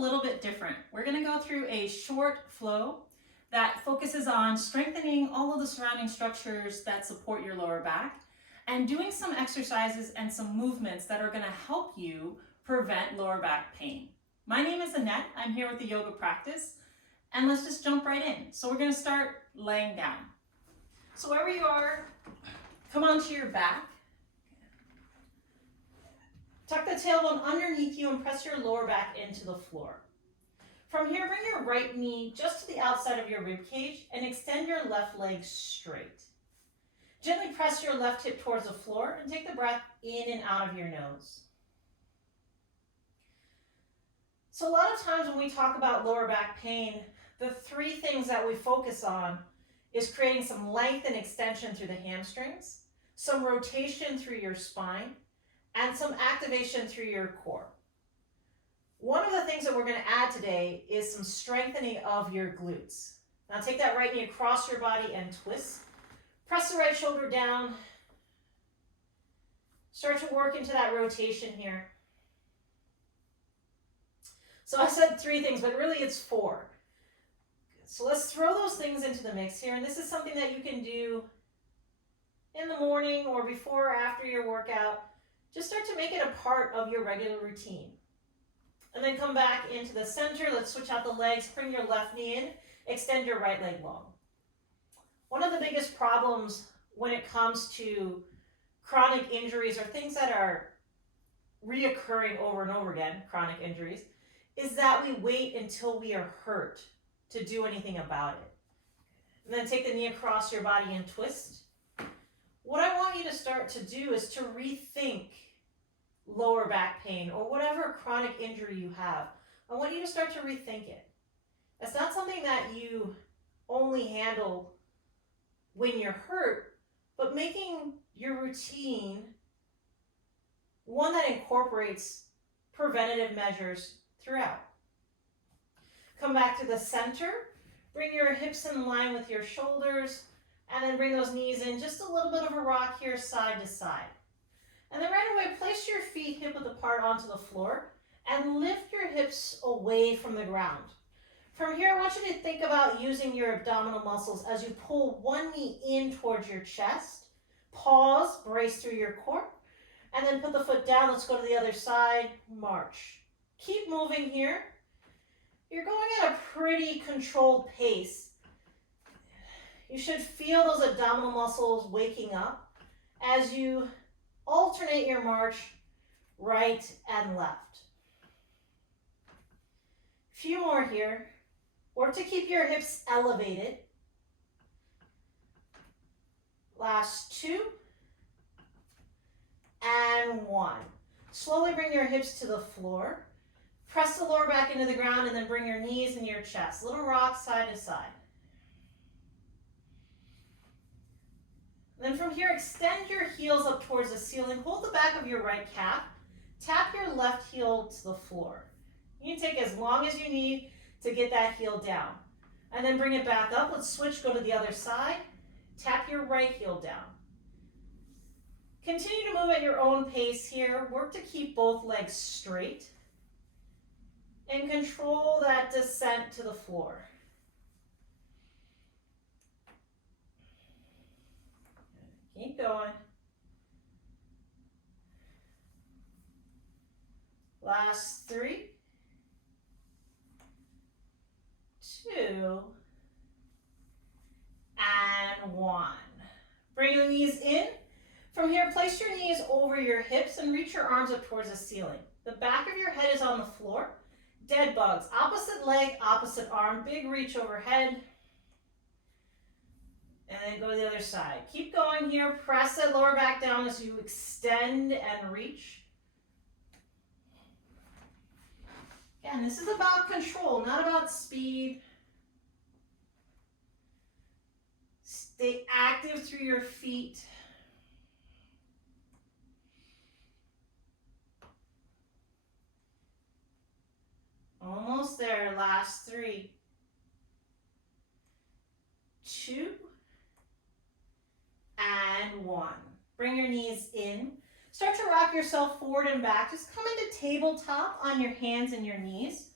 little bit different. We're going to go through a short flow that focuses on strengthening all of the surrounding structures that support your lower back and doing some exercises and some movements that are going to help you prevent lower back pain. My name is Annette. I'm here with the yoga practice, and let's just jump right in. So we're going to start laying down. So wherever you are, come onto your back. Tuck the tailbone underneath you and press your lower back into the floor. From here, bring your right knee just to the outside of your rib cage and extend your left leg straight. Gently press your left hip towards the floor and take the breath in and out of your nose. So a lot of times when we talk about lower back pain, the three things that we focus on is creating some length and extension through the hamstrings, some rotation through your spine, and some activation through your core. One of the things that we're going to add today is some strengthening of your glutes. Now take that right knee across your body and twist. Press the right shoulder down. Start to work into that rotation here. So I said three things, but really it's four. So let's throw those things into the mix here. And this is something that you can do in the morning or before or after your workout. Just start to make it a part of your regular routine. And then come back into the center. Let's switch out the legs. Bring your left knee in. Extend your right leg long. One of the biggest problems when it comes to chronic injuries or things that are reoccurring over and over again, chronic injuries, is that we wait until we are hurt to do anything about it. And then take the knee across your body and twist. What I want you to start to do is to rethink lower back pain or whatever chronic injury you have. I want you to start to rethink it. It's not something that you only handle when you're hurt, but making your routine one that incorporates preventative measures throughout. Come back to the center. Bring your hips in line with your shoulders. And then bring those knees in, just a little bit of a rock here, side to side. And then right away, place your feet hip width apart onto the floor and lift your hips away from the ground. From here, I want you to think about using your abdominal muscles as you pull one knee in towards your chest. Pause, brace through your core, and then put the foot down. Let's go to the other side, march. Keep moving here. You're going at a pretty controlled pace. You should feel those abdominal muscles waking up as you alternate your march right and left. A few more here. Work to keep your hips elevated. Last two. And one. Slowly bring your hips to the floor. Press the lower back into the ground and then bring your knees and your chest. Little rock side to side. Then from here, extend your heels up towards the ceiling. Hold the back of your right calf. Tap your left heel to the floor. You can take as long as you need to get that heel down. And then bring it back up. Let's switch, go to the other side. Tap your right heel down. Continue to move at your own pace here. Work to keep both legs straight. And control that descent to the floor. Keep going. Last three, two, and one. Bring the knees in. From here, place your knees over your hips and reach your arms up towards the ceiling. The back of your head is on the floor. Dead bugs. Opposite leg, opposite arm. Big reach overhead. And then go to the other side. Keep going here. Press that lower back down as you extend and reach. Again, this is about control, not about speed. Stay active through your feet. Almost there. Last three. Two. And one. Bring your knees in. Start to rock yourself forward and back. Just come into tabletop on your hands and your knees.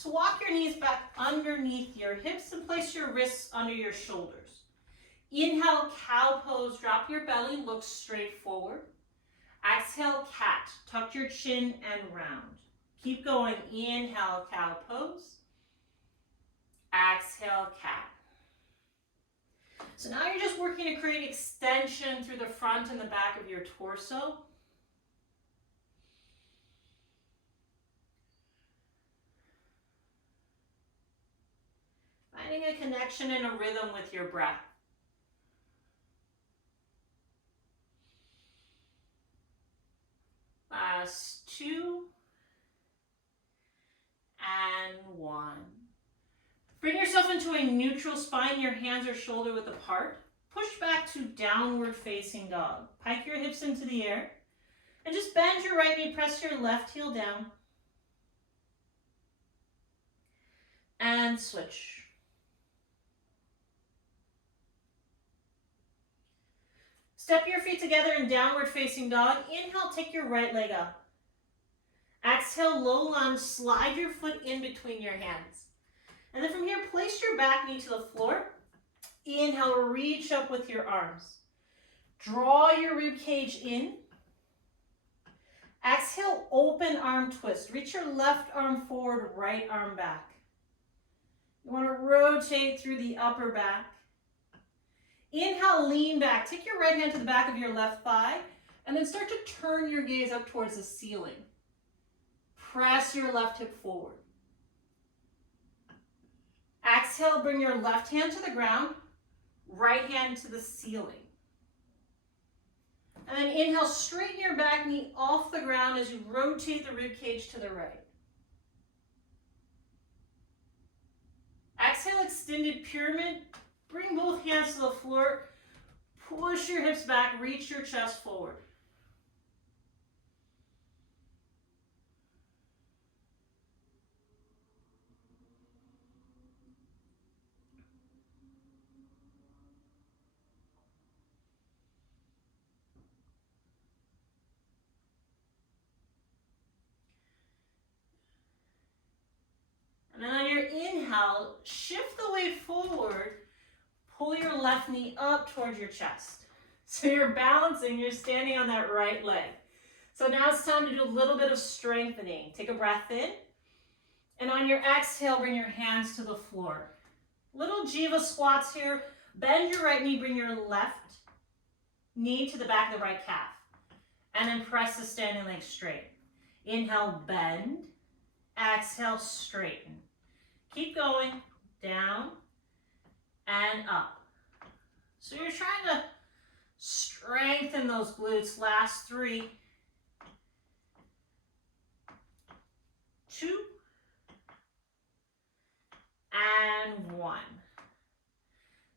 So walk your knees back underneath your hips and place your wrists under your shoulders. Inhale, cow pose, drop your belly, look straight forward. Exhale, cat, tuck your chin and round. Keep going, inhale, cow pose. Exhale, cat. So now you're just working to create extension through the front and the back of your torso. Finding a connection and a rhythm with your breath. Last 2 and 1. Bring yourself into a neutral spine. Your hands are shoulder width apart. Push back to downward facing dog. Pike your hips into the air. And just bend your right knee, press your left heel down. And switch. Step your feet together in downward facing dog. Inhale, take your right leg up. Exhale, low lunge, slide your foot in between your hands. And then from here, place your back knee to the floor. Inhale, reach up with your arms. Draw your rib cage in. Exhale, open arm twist. Reach your left arm forward, right arm back. You want to rotate through the upper back. Inhale, lean back. Take your right hand to the back of your left thigh, and then start to turn your gaze up towards the ceiling. Press your left hip forward. Exhale, bring your left hand to the ground, right hand to the ceiling. And then inhale, straighten your back knee off the ground as you rotate the rib cage to the right. Exhale, extended pyramid. Bring both hands to the floor. Push your hips back, reach your chest forward. And then on your inhale, shift the weight forward. Pull your left knee up towards your chest. So you're balancing, you're standing on that right leg. So now it's time to do a little bit of strengthening. Take a breath in. And on your exhale, bring your hands to the floor. Little Jiva squats here. Bend your right knee, bring your left knee to the back of the right calf. And then press the standing leg straight. Inhale, bend. Exhale, straighten. Keep going, down and up. So you're trying to strengthen those glutes. Last 3, 2, and 1.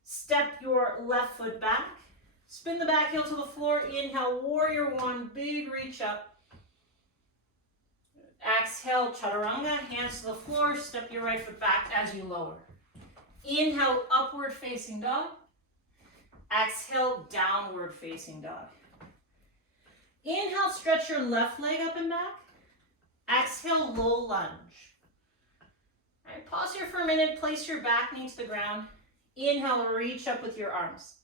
Step your left foot back. Spin the back heel to the floor. Inhale, warrior 1, big reach up. Exhale, chaturanga, hands to the floor. Step your right foot back as you lower. Inhale, upward facing dog. Exhale, downward facing dog. Inhale, stretch your left leg up and back. Exhale, low lunge. All right, pause here for a minute. Place your back knee to the ground. Inhale, reach up with your arms.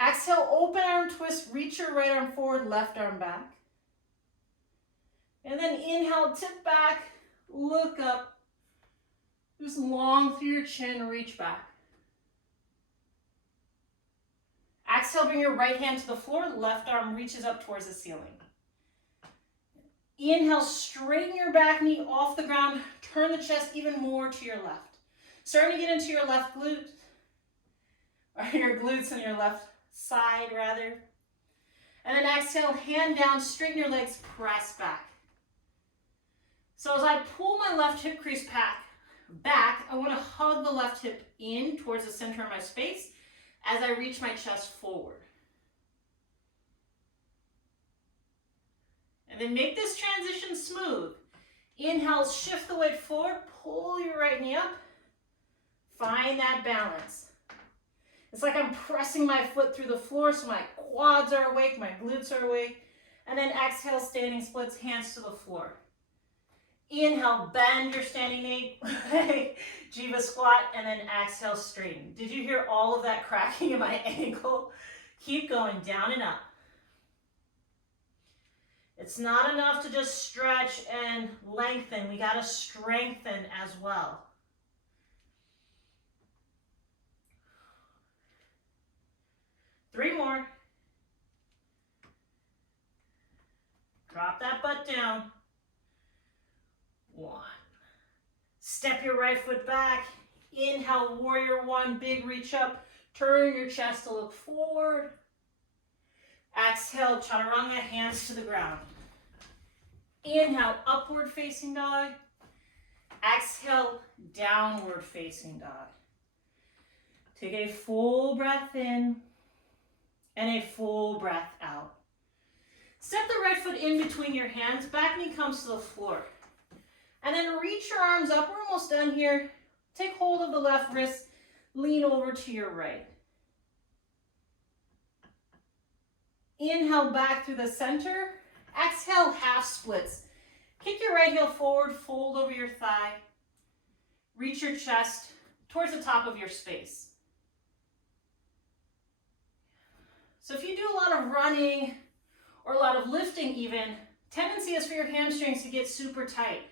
Exhale, open arm twist. Reach your right arm forward, left arm back. And then inhale, tip back, look up. Just long through your chin, reach back. Exhale, bring your right hand to the floor, left arm reaches up towards the ceiling. Inhale, straighten your back knee off the ground, turn the chest even more to your left. Starting to get into your left glute, or your glutes on your left side rather. And then exhale, hand down, straighten your legs, press back. So as I pull my left hip crease back, I want to hug the left hip in towards the center of my space as I reach my chest forward. And then make this transition smooth. Inhale, shift the weight forward, pull your right knee up. Find that balance. It's like I'm pressing my foot through the floor so my quads are awake, my glutes are awake. And then exhale, standing splits, hands to the floor. Inhale, bend your standing leg, Jiva squat, and then exhale, straighten. Did you hear all of that cracking in my ankle? Keep going, down and up. It's not enough to just stretch and lengthen. We gotta strengthen as well. Three more. Drop that butt down. One. Step your right foot back. Inhale, warrior one, big reach up. Turn your chest to look forward. Exhale, chaturanga, hands to the ground. Inhale, upward facing dog. Exhale, downward facing dog. Take a full breath in and a full breath out. Step the right foot in between your hands, back knee comes to the floor. And then reach your arms up, we're almost done here. Take hold of the left wrist, lean over to your right. Inhale back through the center. Exhale, half splits. Kick your right heel forward, fold over your thigh. Reach your chest towards the top of your space. So if you do a lot of running or a lot of lifting even, tendency is for your hamstrings to get super tight.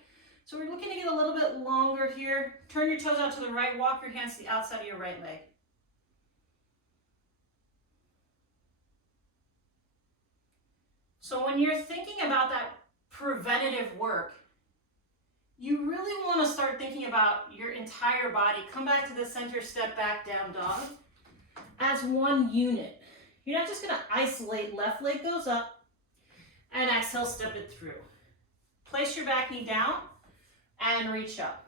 So we're looking to get a little bit longer here. Turn your toes out to the right, walk your hands to the outside of your right leg. So when you're thinking about that preventative work, you really want to start thinking about your entire body. Come back to the center, step back, down dog, as one unit. You're not just going to isolate, left leg goes up, and exhale, step it through. Place your back knee down and reach up.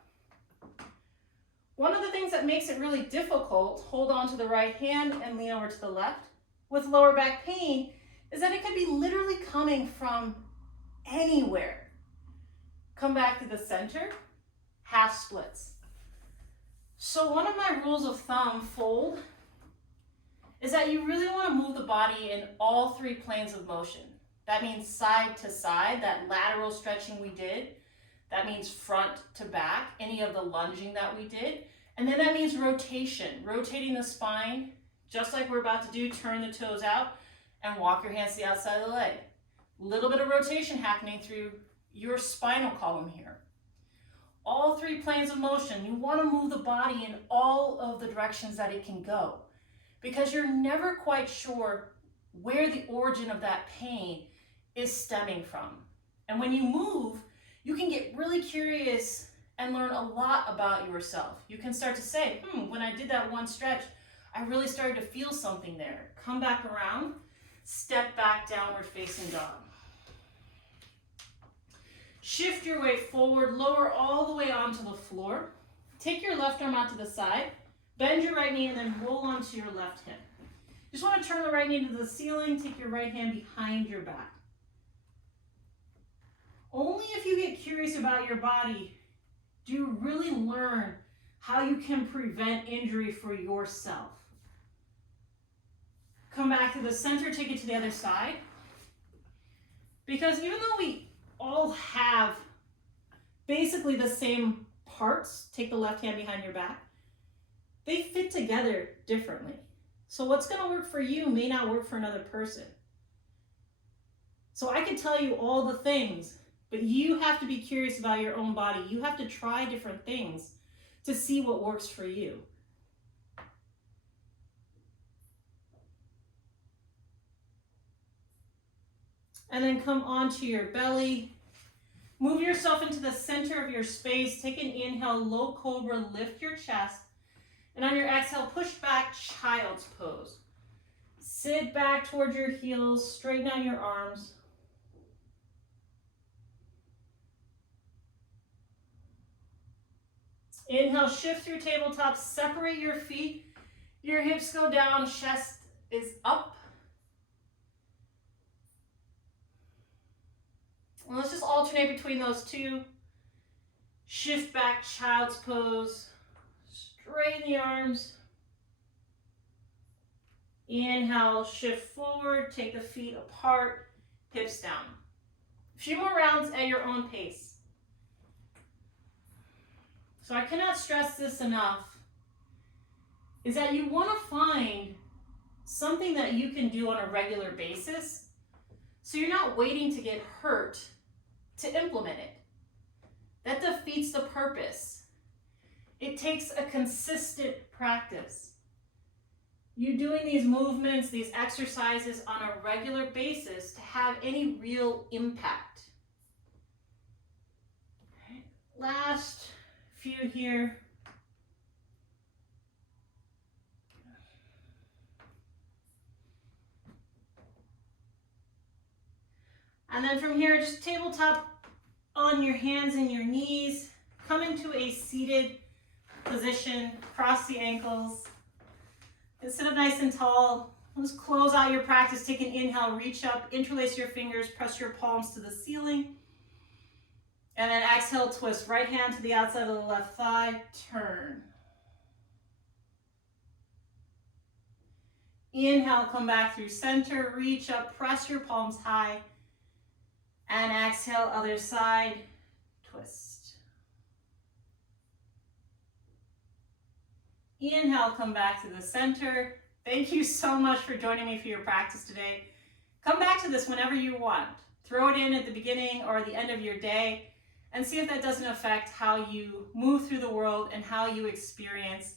One of the things that makes it really difficult, hold on to the right hand and lean over to the left, with lower back pain, is that it could be literally coming from anywhere. Come back to the center, half splits. So one of my rules of thumb, fold, is that you really want to move the body in all three planes of motion. That means side to side, that lateral stretching we did. That means front to back, any of the lunging that we did. And then that means rotation, rotating the spine, just like we're about to do, turn the toes out and walk your hands to the outside of the leg. A little bit of rotation happening through your spinal column here. All three planes of motion, you want to move the body in all of the directions that it can go, because you're never quite sure where the origin of that pain is stemming from. And when you move, you can get really curious and learn a lot about yourself. You can start to say, when I did that one stretch, I really started to feel something there. Come back around, step back, downward facing dog. Shift your weight forward, lower all the way onto the floor. Take your left arm out to the side, bend your right knee, and then roll onto your left hip. Just want to turn the right knee to the ceiling, take your right hand behind your back. Only if you get curious about your body do you really learn how you can prevent injury for yourself. Come back to the center, take it to the other side. Because even though we all have basically the same parts, take the left hand behind your back, they fit together differently. So what's going to work for you may not work for another person. So I can tell you all the things, but you have to be curious about your own body. You have to try different things to see what works for you. And then come onto your belly. Move yourself into the center of your space. Take an inhale, low cobra, lift your chest. And on your exhale, push back, child's pose. Sit back towards your heels, straighten out your arms. Inhale, shift through tabletop, separate your feet. Your hips go down, chest is up. And let's just alternate between those two. Shift back, child's pose. Straighten the arms. Inhale, shift forward, take the feet apart, hips down. A few more rounds at your own pace. So I cannot stress this enough, is that you want to find something that you can do on a regular basis so you're not waiting to get hurt to implement it. That defeats the purpose. It takes a consistent practice. You doing these movements, these exercises on a regular basis to have any real impact. Okay. Last few here. And then from here, just tabletop on your hands and your knees. Come into a seated position, cross the ankles. And sit up nice and tall. Let's close out your practice. Take an inhale, reach up, interlace your fingers, press your palms to the ceiling. And then exhale, twist. Right hand to the outside of the left thigh, turn. Inhale, come back through center, reach up, press your palms high. And exhale, other side, twist. Inhale, come back to the center. Thank you so much for joining me for your practice today. Come back to this whenever you want. Throw it in at the beginning or the end of your day and see if that doesn't affect how you move through the world and how you experience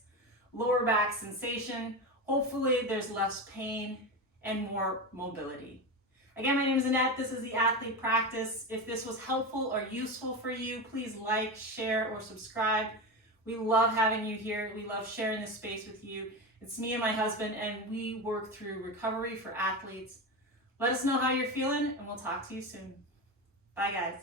lower back sensation. Hopefully there's less pain and more mobility. Again, my name is Annette. This is the Athlete Practice. If this was helpful or useful for you, please like, share, or subscribe. We love having you here. We love sharing this space with you. It's me and my husband, and we work through recovery for athletes. Let us know how you're feeling, and we'll talk to you soon. Bye, guys.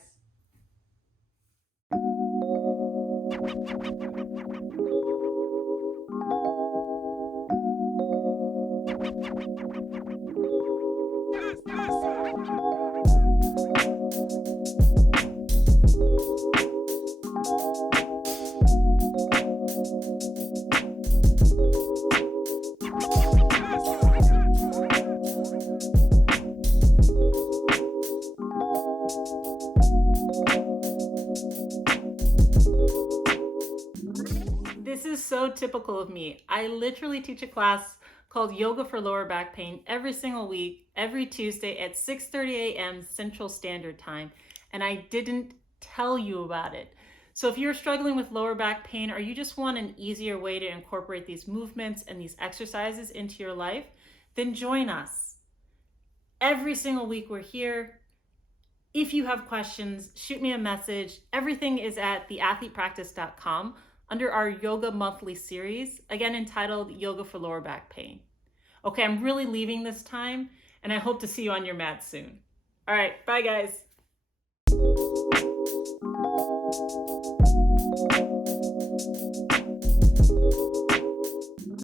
This is so typical of me. I literally teach a class called Yoga for Lower Back Pain every single week, every Tuesday at 6:30 a.m. Central Standard Time, and I didn't tell you about it. So if you're struggling with lower back pain or you just want an easier way to incorporate these movements and these exercises into your life, then join us. Every single week we're here. If you have questions, shoot me a message. Everything is at theathletepractice.com under our Yoga Monthly series, again entitled Yoga for Lower Back Pain. Okay, I'm really leaving this time, and I hope to see you on your mat soon. All right, bye guys.